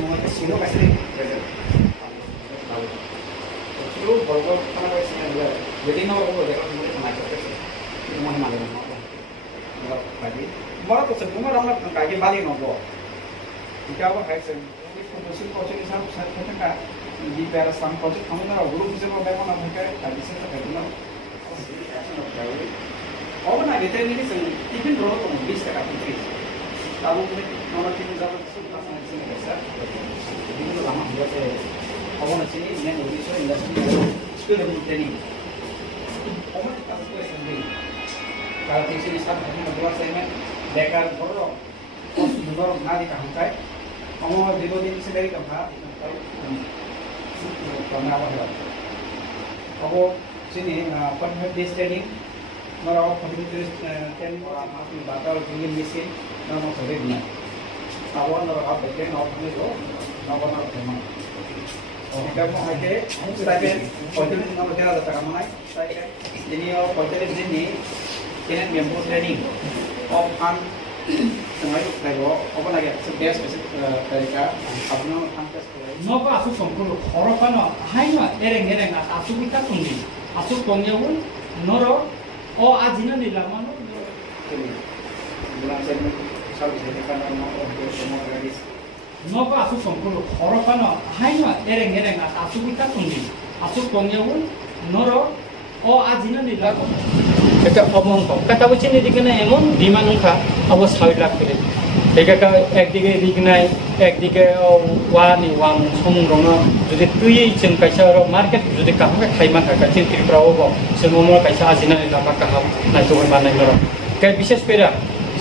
semua silo kasih silo baru karena kasih dia jadi no baru dia kalau dia kena kerja semua malu no lagi baru tuh semua orang lagi balik no bawa jika apa kayak sih musim kocok ini saya katakan di daerah Sang kocok kamu na guru bisa mau bayar mana mereka tadi saya katakan no oh na kita ini sih tipin dulu tuh bisa kata putri kalau nomor tiga zaman sudah sangat sini biasa jadi itu lama juga saya kamu nanti ini yang Indonesia industri skill development training kamu kita harus sendiri kalau di sini saat kamu berdua saya dekar baru kos dulu nadi kahangkai kamu dibanding sendiri kapal kamu apa ya kamu sini conference training Nora computer training aku bakal bikin mesin nama sore ini awal nora apa itu nora ini lo nora tema jika mau ada saya computer nama dia ada tak mana saya ini computer ini kena member training kan semua itu kalau apa lagi sebenarnya spesifik mereka apa angkas 너가 아주 성공을 걸어가나 하이나 에랭 아주 비타 통지 아주 동영은 너로 아지는 일라마노 bulan saya selalu dijadikan nama untuk semua gadis 너가 아주 성공을 걸어가나 하이나 에랭 아주 비타 통지 아주 동영은 너로 아지는 일라마노 এটা অমন কথা বলছি এদিকে এমন ডিমান্ডা অবশ্য 6 লাখ করে এটাকে একদিকে দিক নাই একদিকে ওয়ান সমুদ্র যদি তুই जों কাইসা মার্কেট যদি কাহাকে খাইমা থাকা চিন ত্রিপুরাও जों মো কাইসা আজিনানি লামা কাহাম নাইতো বানাই নর কাই বিশেষ করে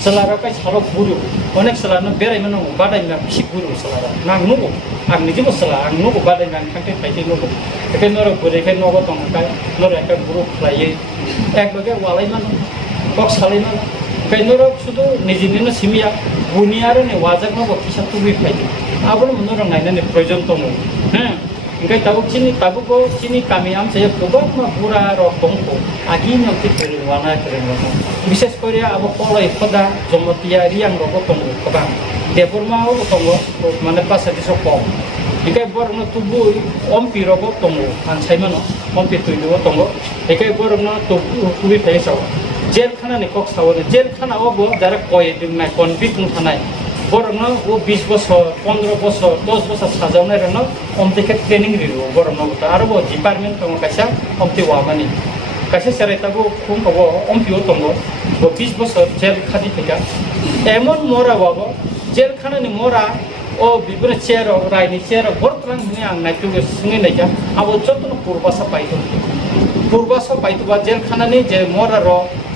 সালারা কাই সারক গুরু অনেক সালানো বেরাই মানো বাদাই না বিশি গুরু সালারা নাং নুগো আং নিজে মসলা আং নুগো বাদাই না থাকতে ফাইতে নুগো একে নর গুরেকে নগো তংকাই নর একটা গুরু ফ্লাইয়ে একলগে ওয়ালাই মানো বক্স সালাই মানো কাই নর শুধু নিজে নিনো সিমিয়া বুনিয়ারে নে ওয়াজাক নগো কিসা তুবি ফাইতে আবন নর নাইনানি প্রয়োজন তমু হ্যাঁ Ingkay tabuk sini kami am saya kubah ma pura rokongko agi nyamti kerewana bises korea abo kolai pada zomotia riang rokong kubang depur mau tongo mana pas di sokong ingkay borno tubuh ompi rokong tongo an saimano ompi tuju tongo ingkay borno tubuh kubi pesa jel khana ni kok sawone jel khana obo dara koy dingnai convict nuthanai বরং ও 20 বছর 15 বছর 10 বছর সাজাওনার ন অমতিকে training দিলো বরং আর ও department তং কাইসা অমতি ওয়ামানি কাইসা সেরাইতাবো খুম পাবো অমপিও তং ও 20 বছর jail khadi থেকে এমন মরা বাবো জেল খানানি মরা ও বিভিন্ন চেয়ার রাইনি চেয়ার বর্তমান হুনি আং নাইতু সুনি নাইকা আবো যতন পূর্বাসা পাইতো জেল খানানি যে মরা র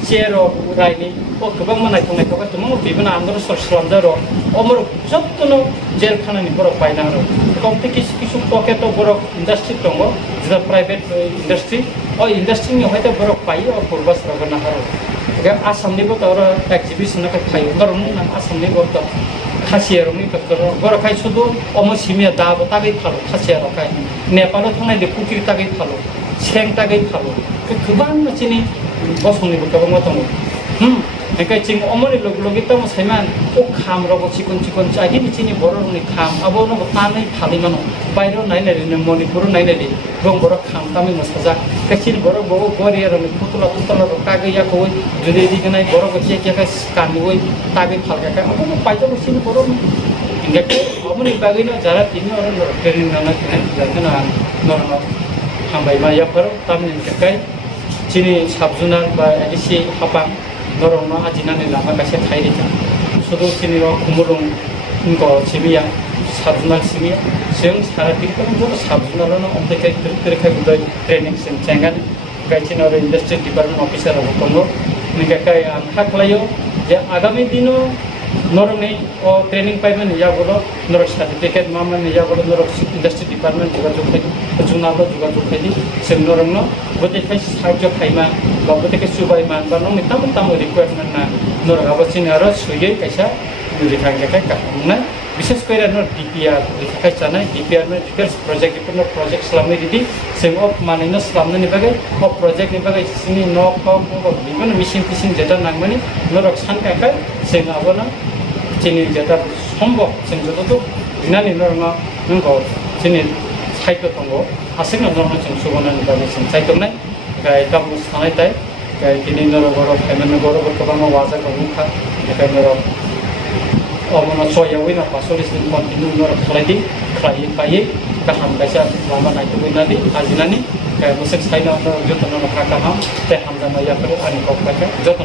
চেয়ার রাইনি ও গোবাং মানাই থংনাই থকা তুমো বিভিন্ন আন্দোলন সরসলামদার অমর যতন জেল খানানি বড় পাইনা র কমতে কিছু পকেট বড় ইন্ডাস্ট্রি দङ যেটা প্রাইভেট ইন্ডাস্ট্রি ও ইন্ডাস্ট্রি নি হয়তো বড় পাই ও পূর্বাস রগনা হার আসামনি বত আর এক্সিবিশন কা ফাই কারণ আসামনি বত খাসিয়ারনি তর বড় খাই শুধু অম সিমিয়া দাব তাগै ফালো খাসিয়ার খাই নেপাল থানাই দে পুকির তাগै ফালো সেং তাগै ফালো गोबां मानसिनि बसंनिबो गोबां दङ एका चिं अमनि लगित साइमान ओ खाम रगो चिकन चाहि निचिनि बरनि खाम अबनो तानै फालिमानो बाइरो नाइनारि मणिपुर नाइनारि गं बर खाम तामि मसाजा कचिन बर गो गरियर फुतला कागैया को जुदि दिगनाय बर गचे के कामिवै तागै फालगा अबनो पाइजो सिनि बर इंगे अमनि बागैनो जारा तिनि अर ट्रेनिं नाना जाना नरन हामबाय मायाफोर तामनि केकाय चिनि साबजुनार बा एसे हापां नरनो आजिनानि लामा गासे थाइरिता सुदु चिनि रो खुमुरुं इंगो सिमिया साबजुनार सिमिया जों सारा दिखौ बर साबजुनारनो अमतेखाय त्रिखाय गुदै ट्रेनिं सिम चेंगान गायचिन आरो इंडस्ट्री डिपार्टमेंट अफिसार दङ निगाखाय आं खाख्लायो जे आगामी दिनो नरनि ओ ट्रेनिं पाइबा नियाबो नरक सर्टिफिकेट मामा नियाबो नरक इंडस्ट्री डिपार्टमेंट जुनाबो जुगाजुगखायनि जों नरनो गतेखाय साहाय्य खायमा बा गतेखाय सुबायमा बा नंनि ताम रिक्वायरमेंट ना नरक आबासिन आरो सुयै कायसा लिखांखाय कामना विशेष करे नर डीपीआर लिखाय जानाय डीपीआर में डिटेल्स प्रोजेक्ट इफोरनो प्रोजेक्ट खालामनो दिदि जों अफ मानैनो खालामनायनि बागै अफ प्रोजेक्टनि बागै सिनि न' ख बिदिनो मिसिन फिसिन जेटा नांगमानि नरक सानखाय जों आबोनो जोंनि जेटा सम्भब जों जतथ' बिनानि नरमा नंगौ जोंनि साहित्य दङ हासिंनो नरमा जों सुबुंनि बागै जों साहित्यनाय गाय गाबु सानाय ताय गाय दिनै नर बर' फाइमेन बर' गोबां वाजा गमुखा गाय नर अमनो सयावै ना पासलिस दिन कन्टिनिउ नर खालायदि खायै खायै गाहाम गायसा माबा नायथुबैनानै आजिनानै गाय बोसोर साइना जतन नखा गाहाम ते हामजानायाफोर आनि कफायखा जतन